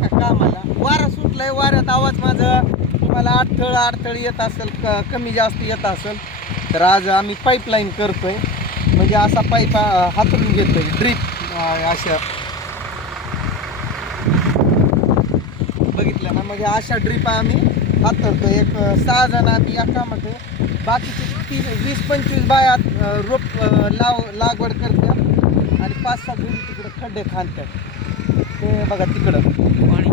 बरं का कामाला वारा सुटलाय वाऱ्यात आवाज माझा. तुम्हाला अडथळ अडथळ येत असेल क कमी जास्त येत असेल तर आज आम्ही पाईपलाईन करतोय. म्हणजे असा पाईप हातरून घेतोय ड्रीप अशा. बघितलं ना म्हणजे अशा ड्रीप आम्ही हातरतो एक सहा जण आम्ही या कामात बाकीचे तीस वीस पंचवीस बायात रोप लाव लागवड करतात. आणि पाच सहा गुरी तिकडे खड्डे खांदतात. ते बघा तिकडं. पाणी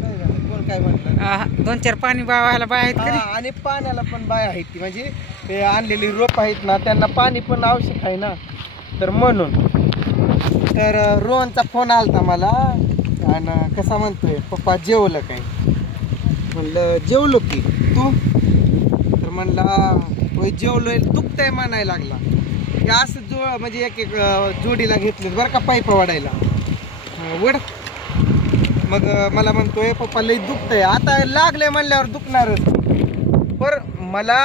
काय झालं? कोण काय म्हटलं आ, दोन चार पाणी बावायला बाय आहेत हा, कधी? आणि पाण्याला पण बाय आहेत ती. म्हणजे ते आणलेली रोप आहेत ना त्यांना पाणी पण आवश्यक आहे ना. तर म्हणून. तर अं, रोहनचा फोन आलता मला. आणि कसा म्हणतोय पप्पा जेवलं काय? म्हणलं जेवलो की. तू? तर म्हणला होय जेवलोय. दुखतंय म्हणायला लागला. हे असं जो म्हणजे एक एक अं, जोडीला घेतले बरं का पाईप वाढायला. वड. मग मला म्हणतोय पप्पा लई दुखतंय. आता लागले म्हणल्यावर दुखणारच. पर मला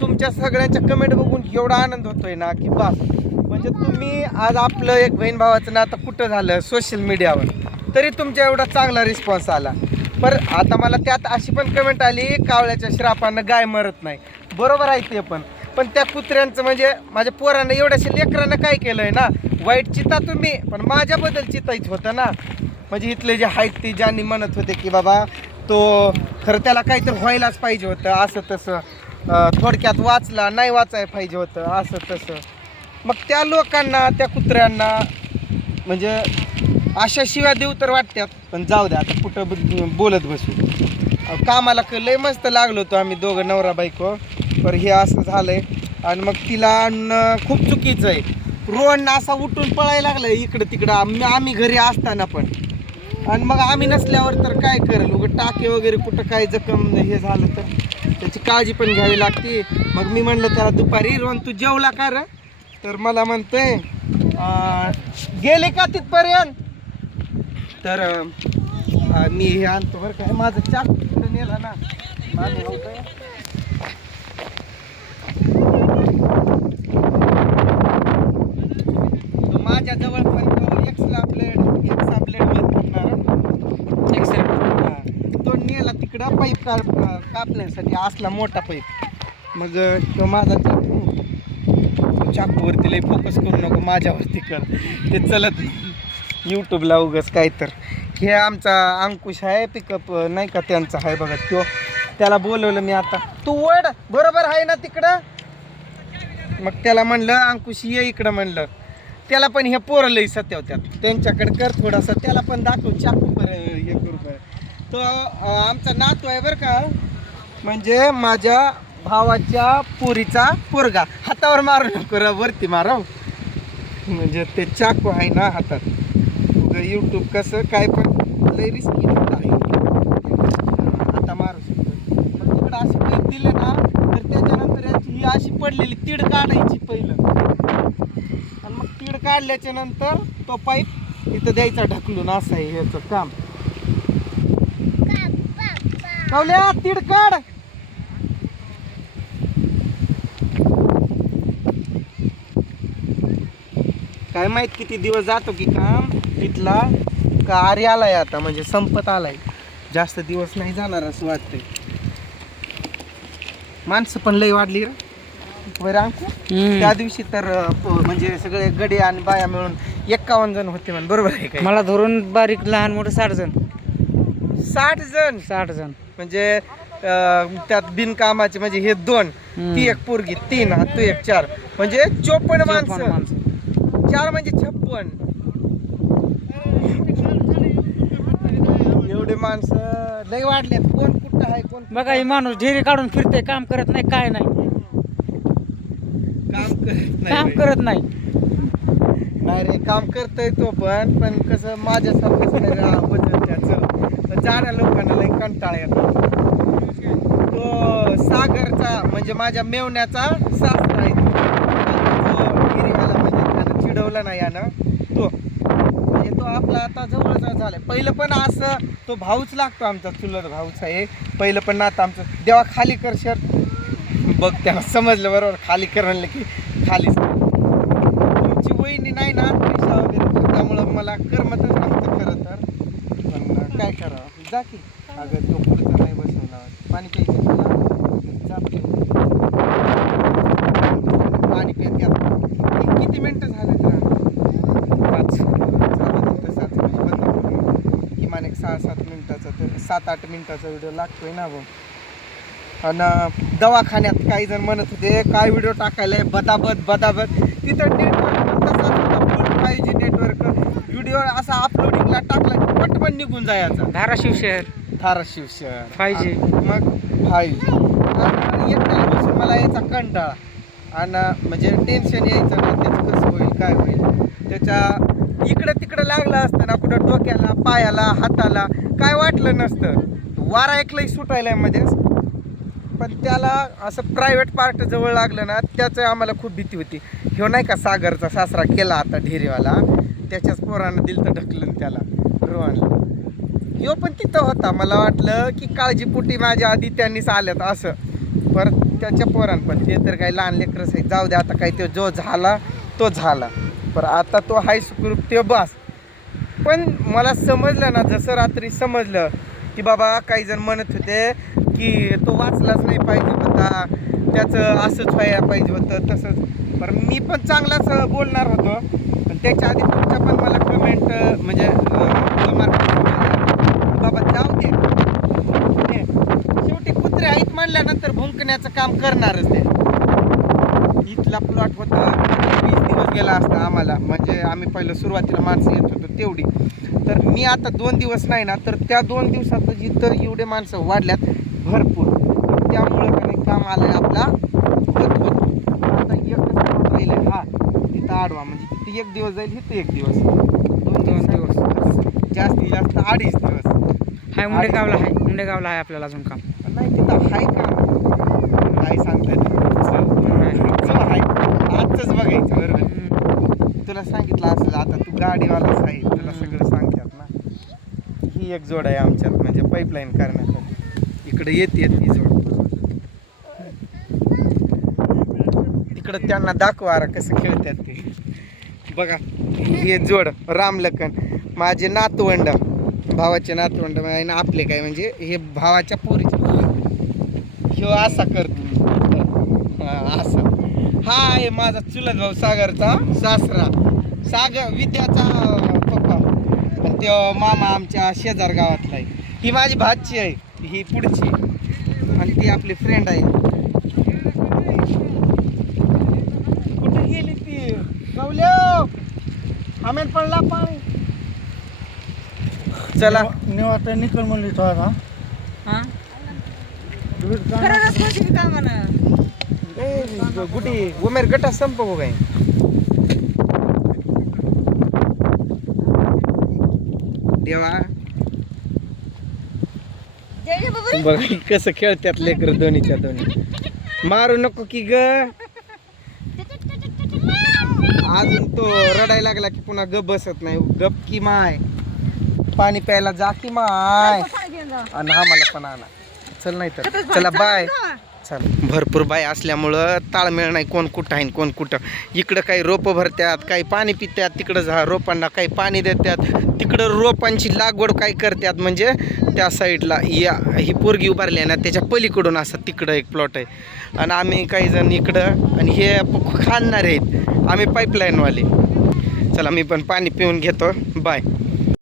तुमच्या सगळ्यांच्या कमेंट बघून एवढा आनंद होतोय ना की बा म्हणजे तुम्ही आज आपलं एक बहीण भावाचं नातं कुठं झालं सोशल मीडियावर तरी तुमच्या एवढा चांगला रिस्पॉन्स आला. पर आता मला त्यात अशी पण कमेंट आली कावळ्याच्या श्रापानं गाय मरत नाही. बरोबर आहे ते पण. पण त्या कुत्र्यांचं म्हणजे माझ्या पोरानं एवढ्याशा लेकरानं काय केलंय ना वाईट चिता तुम्ही पण माझ्याबद्दल चितायच होतं ना. म्हणजे इथले जे आहेत ते ज्यांनी म्हणत होते की बाबा तो खरं त्याला काहीतरी व्हायलाच पाहिजे होतं असं तसं. थोडक्यात वाचला नाही वाचायला पाहिजे होतं असं तसं. मग त्या लोकांना त्या कुत्र्यांना म्हणजे अशा शिव्या देऊ तर वाटत्यात पण जाऊ द्या आता कुठं बोलत बसू. कामाला लय मस्त लागलो होतो आम्ही दोघं नवरा बायको. पर हे असं झालं आहे आणि मग तिला आणणं खूप चुकीचं आहे. रोहन असा उठून पळायला लागलाय इकडं तिकडं. आम्ही आम्ही घरी असताना पण. आणि मग आम्ही नसल्यावर तर काय करेल? उगं टाके वगैरे कुठं काय जखम हे झालं तर. त्याची काळजी पण घ्यावी लागते. मग मी म्हणलं त्याला दुपारी रोहन तू जेवला का तर मला म्हणतोय गेले का तिथपर्यंत? तर मी हे आणतो बरं काय माझं चाक तिकडे नेला ना? मामी होतोय तो माझ्या जवळ पण तो एक्सला ब्लेड एक्सा ब्लेड बंद करणार एक्सेल. तो नेला तिकडं पाईप कापण्यासाठी असला मोठा पाईप. मग तो माझा चाकू. चाकूवरती लई फोकस करू नको माझ्यावरती कर. ते चलत नाही. यूट्यूबला उगस काय तर हे आमचा अंकुश आहे पिकअप नाही का त्यांचा आहे बघा तो. त्याला बोलवलं मी आता. तू वड बरोबर आहे ना तिकडं? मग त्याला म्हणलं अंकुश ये इकडं म्हणलं. त्याला पण हे पोरं लई सत्यावत्यात त्यांच्याकडे कर थोडासा त्याला पण दाखव चाकू बरं हे करू बरं. तो आमचा नातू आहे बरं का म्हणजे माझ्या भावाच्या पोरीचा पोरगा. हातावर मारू नको र वरती मारव म्हणजे ते चाकू आहे ना हातात. यूट्यूब कसं काय पण लई रिस्की आहे. आता मारू शकतो. पण तिकडं अशी पाईप दिले ना तर त्याच्यानंतर याची ही अशी पडलेली तीड काढायची पहिलं. काढल्याच्या नंतर तो पाईप इथं द्यायचा ढकलून असं आहे ह्याचं काम. कवल्या तीड काढ. काय माहीत किती दिवस जातो की काम? तिथला का आलाय आता म्हणजे संपत आलाय. जास्त दिवस नाही जाणार असं वाटतंय. माणसं पण लई वाढली रे. बरं अंकू. त्या दिवशी तर अं, प- म्हणजे सगळे गडे आणि बाया मिळून एक्कावन्न जण होते म्हण. बरोबर आहे काय? मला धरून बारीक लहान मोठं साठ जण. साठ जण? साठ जण. म्हणजे अं, त्यात बिनकामाचे म्हणजे हे दोन हम्म. ती एक पोरगी तीन आणि तू एक चार. म्हणजे चोपन्न चोपन्न माणसं. माणसं. चार म्हणजे छप्पन. एवढे माणसं लय वाढलेत. कोण कुठं आहे कोण बघा हे माणूस ढेरी काढून फिरते काम करत नाही काय नाही. काम करत नाही काम बाई. करत नाही. नाही रे काम करतोय तो पण पण कसं माझ्यासारखं वजन त्याचं. पण जाण्या लोकांना लई कंटाळा येतो. तो सागरचा म्हणजे माझ्या मेवण्याचा सासरा आहे तो. तो गिरीवाला म्हणजे त्यानं चिडवलं नाही यानं. तो. म्हणजे तो आपला आता जवळचा झालाय. पहिलं पण असं तो भाऊच लागतो आमचा चुलत भाऊच आहे. पहिलं पण नातं आमचं. देवा खाली कर शर्ट. बघ त्याला समजलं बरोबर. खाली कर म्हणलं की खाली तुमची वहिनी नाही ना पैसा वगैरे त्यामुळं मला करमतच नव्हतं खरं तर. करावं? जा की. अगं तो पुढचा नाही बसवला पाणी प्यायचं पाणी प्यायत घ्या. किती मिनटं मिनटं झाले पाच. सात. किमान एक सहा सात मिनटाचा तर सात आठ मिनटाचा व्हिडिओ लागतोय ना भाऊ. आणि दवाखान्यात काही जण म्हणत होते काय व्हिडिओ टाकायलाय? बदाबद बदाबद. तिथं नेटवर्क तसाच फाय जी नेटवर्क व्हिडिओ असा अपलोडिंगला टाकला की पटकन निघून जायचा. धाराशिव शहर. धाराशिव शहर. 5G. मग फाय जी बसून मला यायचा कंटाळा. आणि म्हणजे टेन्शन यायचं ना त्याचं कसं होईल काय होईल. त्याच्या इकडं तिकडं लागलं असतं ना कुठं डोक्याला पायाला हाताला काय वाटलं नसतं. वारा ऐकलंही सुटायला मध्येच. पण त्याला असं प्रायव्हेट पार्ट जवळ लागलं ना त्याचं आम्हाला खूप भीती होती. ह्यो नाही का सागरचा सासरा केला आता ढेरेवाला? त्याच्याच पोरानं दिलं तर ढकलून त्याला रोहनला. ह्यो पण तिथं होता. मला वाटलं की काळजीपोटी माझ्या आधी त्यांनीच आल्यात असं. परत त्याच्या पोरान पण. ते तर काही लहान लेकरच आहे जाऊ दे आता काही तो जो झाला तो झाला. पर आता तो हाय सुखरूप ते बस. पण मला समजलं ना जसं रात्री समजलं की बाबा काही जण म्हणत होते की तो वाचलाच नाही पाहिजे होता. त्याचं असंच व्हायला पाहिजे होतं तसंच. पण मी पण चांगलाच बोलणार होतो. पण त्याच्या आधी तुमच्या पण मला कमेंट म्हणजे बाबा जाऊ दे. शेवटी कुत्रे आहेत म्हणल्यानंतर भुंकण्याचं काम करणारच ते. इथला प्लॉट होता. वीस दिवस गेला असता आम्हाला. म्हणजे आम्ही पहिलं सुरुवातीला माणसं येत होतो तेवढी. तर मी आता दोन दिवस नाही ना तर त्या दोन दिवसात जिथं एवढे माणसं वाढल्यात. भरपूर. त्यामुळे का नाही काम आलंय आपला. आता एकच काम राहिलंय हा तिथं आडवा. म्हणजे तिथे एक दिवस जाईल इथं एक दिवस. दोन दोन दिवस. जास्तीत जास्त अडीच दिवस. हाय मुंडेगावला आहे मुंडेगावला आहे आपल्याला अजून काम. नाही तिथं हाय का? काय सांगताय जो हाय. आजच बघायचं बरोबर तुला सांगितलं असेल आता तू गाडीवालाच आहे. तुला सगळं सांगतात ना. ही एक जोड आहे आमच्यात म्हणजे पाईपलाईन करण्यासाठी इकडे येते ती जोड. तिकडं त्यांना दाखवा कसं खेळतात ते. बघा हे जोड रामलखन माझे नातवंड भावाचे नातवंड आणि आपले काय म्हणजे हे भावाच्या पोरीचे. ह्यो असा करतो. असा हा आहे माझा चुलत भाऊ सागरचा सासरा. सागर विद्याचा पप्पा. आणि त्यो मामा आमच्या शेजार गावातला आहे. ही माझी भाची आहे. ही पुढची. आणि ती आपली फ्रेंड आहे. कुठे गेली ती? गवल्यो! आमेन पडला पाणी चला निवाता निकल म्हणली तो आता. हां? गुडी उमेर गटा संप हो काय? देवा. बघ कसं खेळतात लेकर दोन्हीच्या दोन्ही मारू नको की ग. अजून तो रडायला लागला की पुन्हा गप बसत नाही. गप की माय. पाणी प्यायला जा की माय. आणि हा मला पण आणा. चल नाही तर चला बाय भरपूर बाय असल्यामुळं ताळमेळ नाही कोण कुठं आहे कोण कुठं. इकडं काही रोपं भरत्यात काही पाणी पित्यात तिकडं झा रोपांना काही पाणी देतात तिकडं रोपांची लागवड काय करतात म्हणजे त्या साईडला या ही पोरगी उभारली आहे ना त्याच्या पलीकडून असं तिकडं एक प्लॉट आहे. आणि आम्ही काही जण इकडं आणि हे प- आहेत. आम्ही पाईपलाईनवाले चला मी पण पाणी पिऊन घेतो. बाय